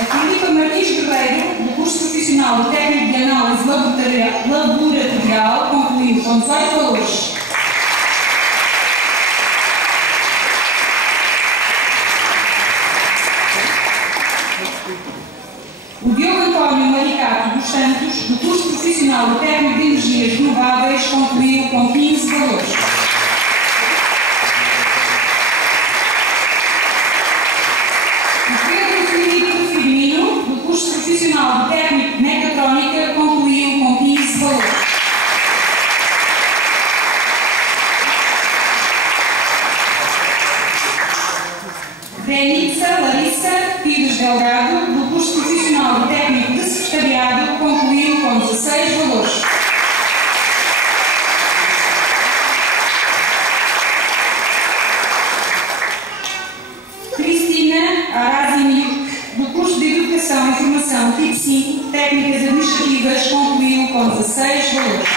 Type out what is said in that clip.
A Filipa Martins Guerreiro, do curso profissional de técnico de análise laboratorial, concluiu com 18 valores. O Diogo António Maricato dos Santos, do curso profissional de técnico de energias renováveis, concluiu com 15 valores. O Pedro Filipe Firmino, do curso profissional de técnico de mecatrónica, concluiu com 15 valores. Renixa Larissa Pires Delgado, do curso profissional de técnico de secretariado, concluiu com 16 valores. Cristina Arazimiuk, do curso de Educação e Formação tipo 5, Técnicas Administrativas, concluiu com 16 valores.